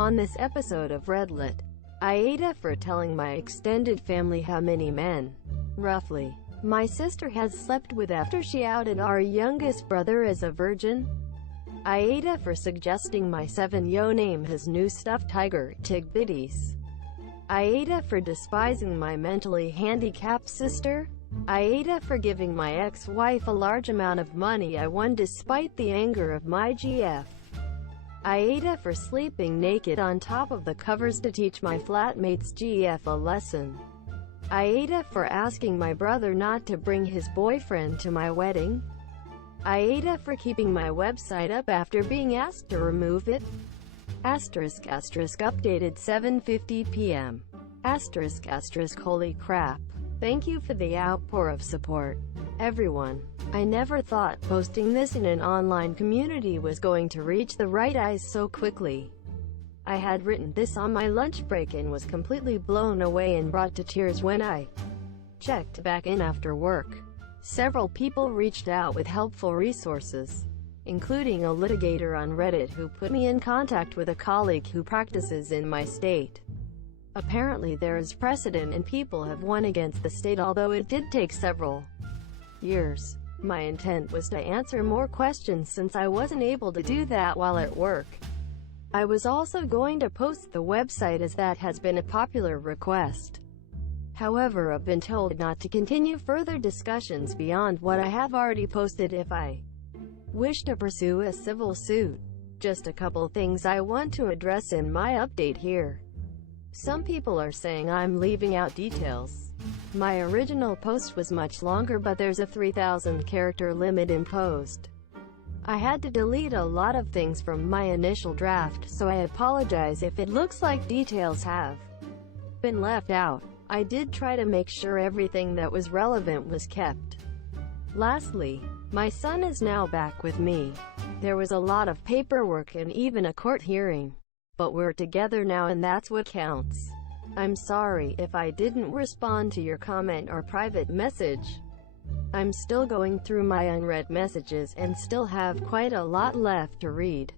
On this episode of Redlit, AmItheA for telling my extended family how many men, roughly, my sister has slept with after she outed our youngest brother as a virgin. AmItheA for suggesting my 7-yo name his new stuffed tiger, Tigbitis. AmItheA for despising my mentally handicapped sister. AmItheA for giving my ex-wife a large amount of money I won despite the anger of my GF. AmItheA for sleeping naked on top of the covers to teach my flatmate's GF a lesson. AmItheA for asking my brother not to bring his boyfriend to my wedding. AmItheA for keeping my website up after being asked to remove it. Updated 7:50 p.m. Holy crap. Thank you for the outpour of support, everyone. I never thought posting this in an online community was going to reach the right eyes so quickly. I had written this on my lunch break and was completely blown away and brought to tears when I checked back in after work. Several people reached out with helpful resources, including a litigator on Reddit who put me in contact with a colleague who practices in my state. Apparently there is precedent and people have won against the state, although it did take several years. My intent was to answer more questions since I wasn't able to do that while at work. I was also going to post the website as that has been a popular request. However, I've been told not to continue further discussions beyond what I have already posted if I wish to pursue a civil suit. Just a couple things I want to address in my update here. Some people are saying I'm leaving out details. My original post was much longer, but there's a 3,000 character limit imposed. I had to delete a lot of things from my initial draft, so I apologize if it looks like details have been left out. I did try to make sure everything that was relevant was kept. Lastly, my son is now back with me. There was a lot of paperwork and even a court hearing. But we're together now and that's what counts. I'm sorry if I didn't respond to your comment or private message. I'm still going through my unread messages and still have quite a lot left to read.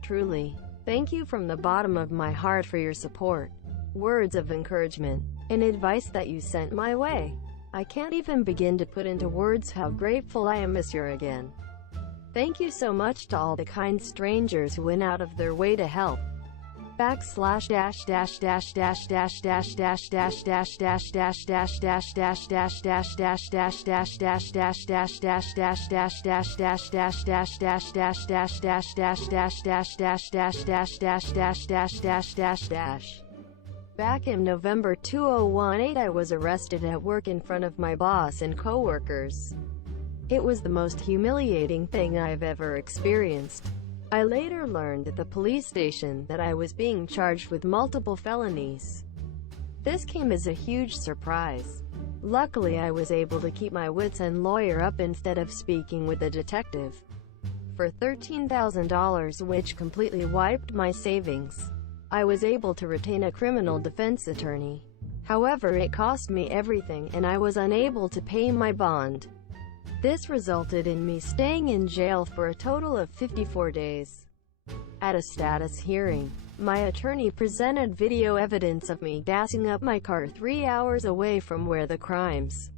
Truly, thank you from the bottom of my heart for your support, words of encouragement, and advice that you sent my way. I can't even begin to put into words how grateful I am this year again. Thank you so much to all the kind strangers who went out of their way to help. // Back in November 2018, I was arrested at work in front of my boss and coworkers. It was the most humiliating thing I've ever experienced. I later learned at the police station that I was being charged with multiple felonies. This came as a huge surprise. Luckily, I was able to keep my wits and lawyer up instead of speaking with a detective for $13,000, which completely wiped my savings. I was able to retain a criminal defense attorney. However, it cost me everything and I was unable to pay my bond. This resulted in me staying in jail for a total of 54 days. At a status hearing, my attorney presented video evidence of me gassing up my car 3 hours away from where the crimes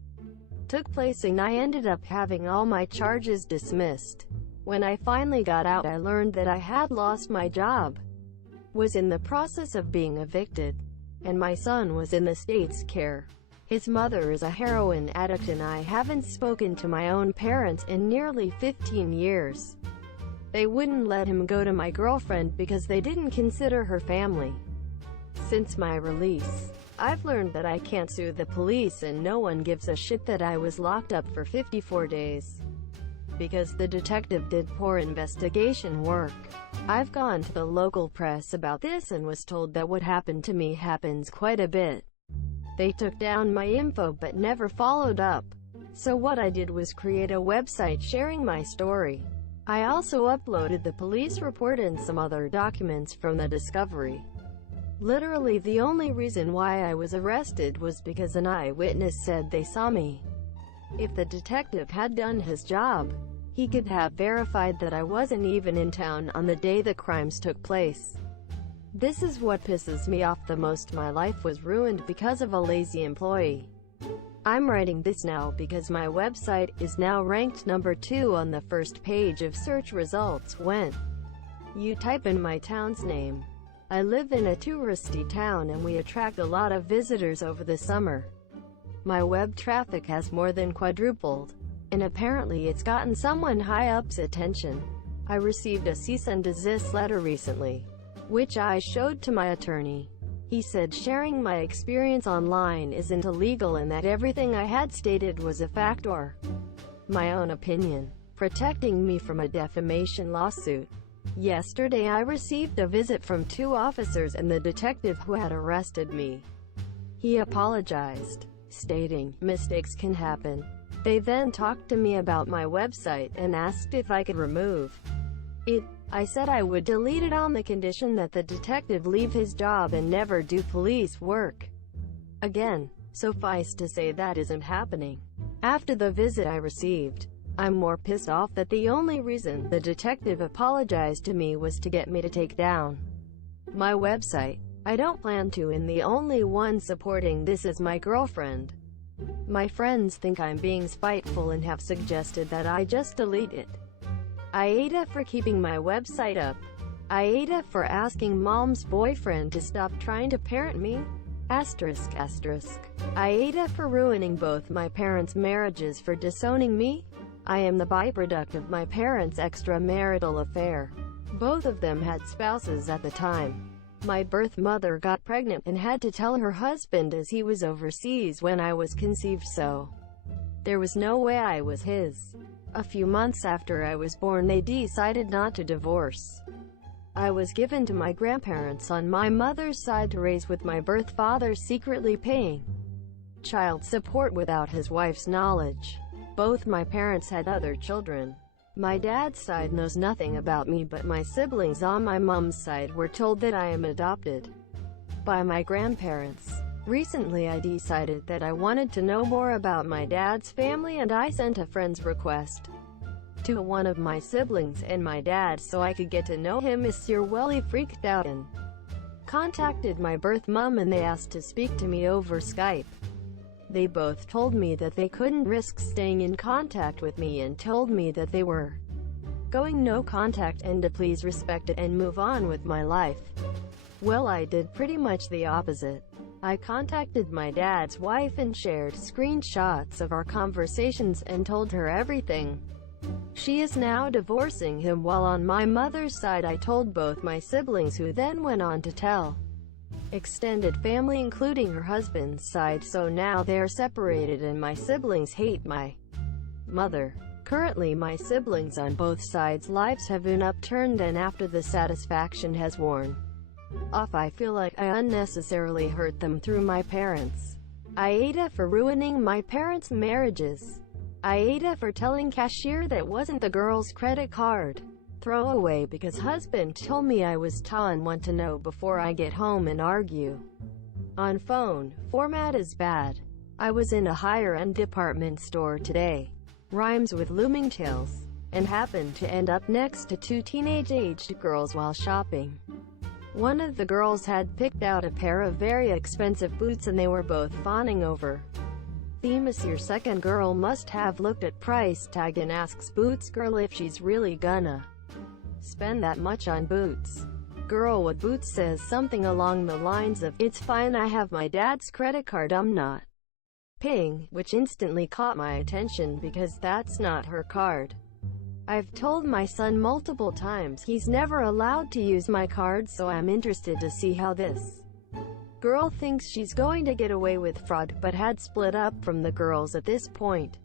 took place, and I ended up having all my charges dismissed. When I finally got out, I learned that I had lost my job, was in the process of being evicted, and my son was in the state's care. His mother is a heroin addict and I haven't spoken to my own parents in nearly 15 years. They wouldn't let him go to my girlfriend because they didn't consider her family. Since my release, I've learned that I can't sue the police and no one gives a shit that I was locked up for 54 days. Because the detective did poor investigation work. I've gone to the local press about this and was told that what happened to me happens quite a bit. They took down my info but never followed up. So what I did was create a website sharing my story. I also uploaded the police report and some other documents from the discovery. Literally the only reason why I was arrested was because an eyewitness said they saw me. If the detective had done his job, he could have verified that I wasn't even in town on the day the crimes took place. This is what pisses me off the most. My life was ruined because of a lazy employee. I'm writing this now because my website is now ranked number 2 on the first page of search results when you type in my town's name. I live in a touristy town and we attract a lot of visitors over the summer. My web traffic has more than quadrupled, and apparently it's gotten someone high up's attention. I received a cease and desist letter recently, which I showed to my attorney. He said sharing my experience online isn't illegal and that everything I had stated was a fact or my own opinion, protecting me from a defamation lawsuit. Yesterday I received a visit from 2 officers and the detective who had arrested me. He apologized, stating, "Mistakes can happen." They then talked to me about my website and asked if I could remove it. I said I would delete it on the condition that the detective leave his job and never do police work again. Suffice to say that isn't happening. After the visit I received, I'm more pissed off that the only reason the detective apologized to me was to get me to take down my website. I don't plan to, and the only one supporting this is my girlfriend. My friends think I'm being spiteful and have suggested that I just delete it. AmItheA for keeping my website up. AmItheA for asking mom's boyfriend to stop trying to parent me. AmItheA for ruining both my parents' marriages for disowning me. I am the byproduct of my parents' extramarital affair. Both of them had spouses at the time. My birth mother got pregnant and had to tell her husband as he was overseas when I was conceived, so there was no way I was his. A few months after I was born they decided not to divorce. I was given to my grandparents on my mother's side to raise, with my birth father secretly paying child support without his wife's knowledge. Both my parents had other children. My dad's side knows nothing about me, but my siblings on my mom's side were told that I am adopted by my grandparents. Recently I decided that I wanted to know more about my dad's family and I sent a friend's request to one of my siblings and my dad so I could get to know him. Monsieur Welly freaked out and contacted my birth mom and they asked to speak to me over Skype. They both told me that they couldn't risk staying in contact with me and told me that they were going no contact and to please respect it and move on with my life. Well, I did pretty much the opposite. I contacted my dad's wife and shared screenshots of our conversations and told her everything. She is now divorcing him, while on my mother's side I told both my siblings, who then went on to tell extended family including her husband's side, so now they're separated and my siblings hate my mother. Currently my siblings on both sides' lives have been upturned, and after the satisfaction has worn off I feel like I unnecessarily hurt them through my parents. AmItheA for ruining my parents' marriages. AmItheA for telling cashier that wasn't the girl's credit card. Throwaway because husband told me I was tall and want to know before I get home and argue. On phone, format is bad. I was in a higher-end department store today. Rhymes with looming tales. And happened to end up next to 2 teenage-aged girls while shopping. One of the girls had picked out a pair of very expensive boots and they were both fawning over them. Your second girl must have looked at price tag and asks Boots girl if she's really gonna spend that much on boots. Girl with boots says something along the lines of, "It's fine, I have my dad's credit card, I'm not paying," which instantly caught my attention because that's not her card. I've told my son multiple times he's never allowed to use my card, so I'm interested to see how this girl thinks she's going to get away with fraud, but had split up from the girls at this point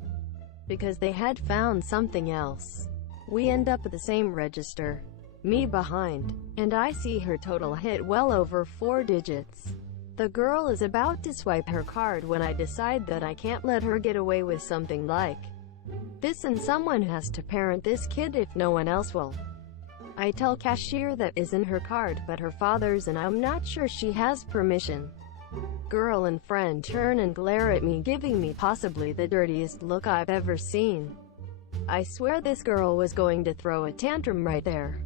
because they had found something else. We end up at the same register, me behind, and I see her total hit well over 4 digits. The girl is about to swipe her card when I decide that I can't let her get away with something like this and someone has to parent this kid if no one else will. I tell cashier that isn't her card but her father's, and I'm not sure she has permission. Girl and friend turn and glare at me, giving me possibly the dirtiest look I've ever seen. I swear this girl was going to throw a tantrum right there.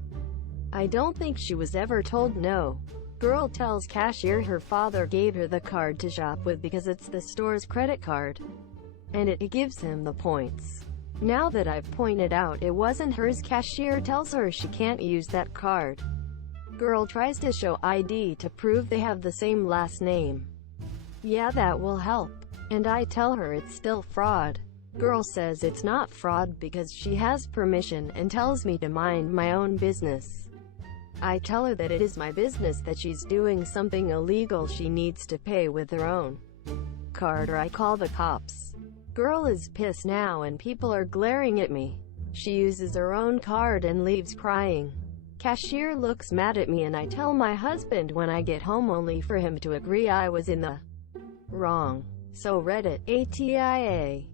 I don't think she was ever told no. Girl tells cashier her father gave her the card to shop with because it's the store's credit card, and it gives him the points. Now that I've pointed out it wasn't hers, cashier tells her she can't use that card. Girl tries to show ID to prove they have the same last name. Yeah, that will help. And I tell her it's still fraud. Girl says it's not fraud because she has permission and tells me to mind my own business. I tell her that it is my business, that she's doing something illegal, she needs to pay with her own card or I call the cops. Girl is pissed now and people are glaring at me. She uses her own card and leaves crying. Cashier looks mad at me and I tell my husband when I get home, only for him to agree I was in the wrong. So Reddit, ATIA.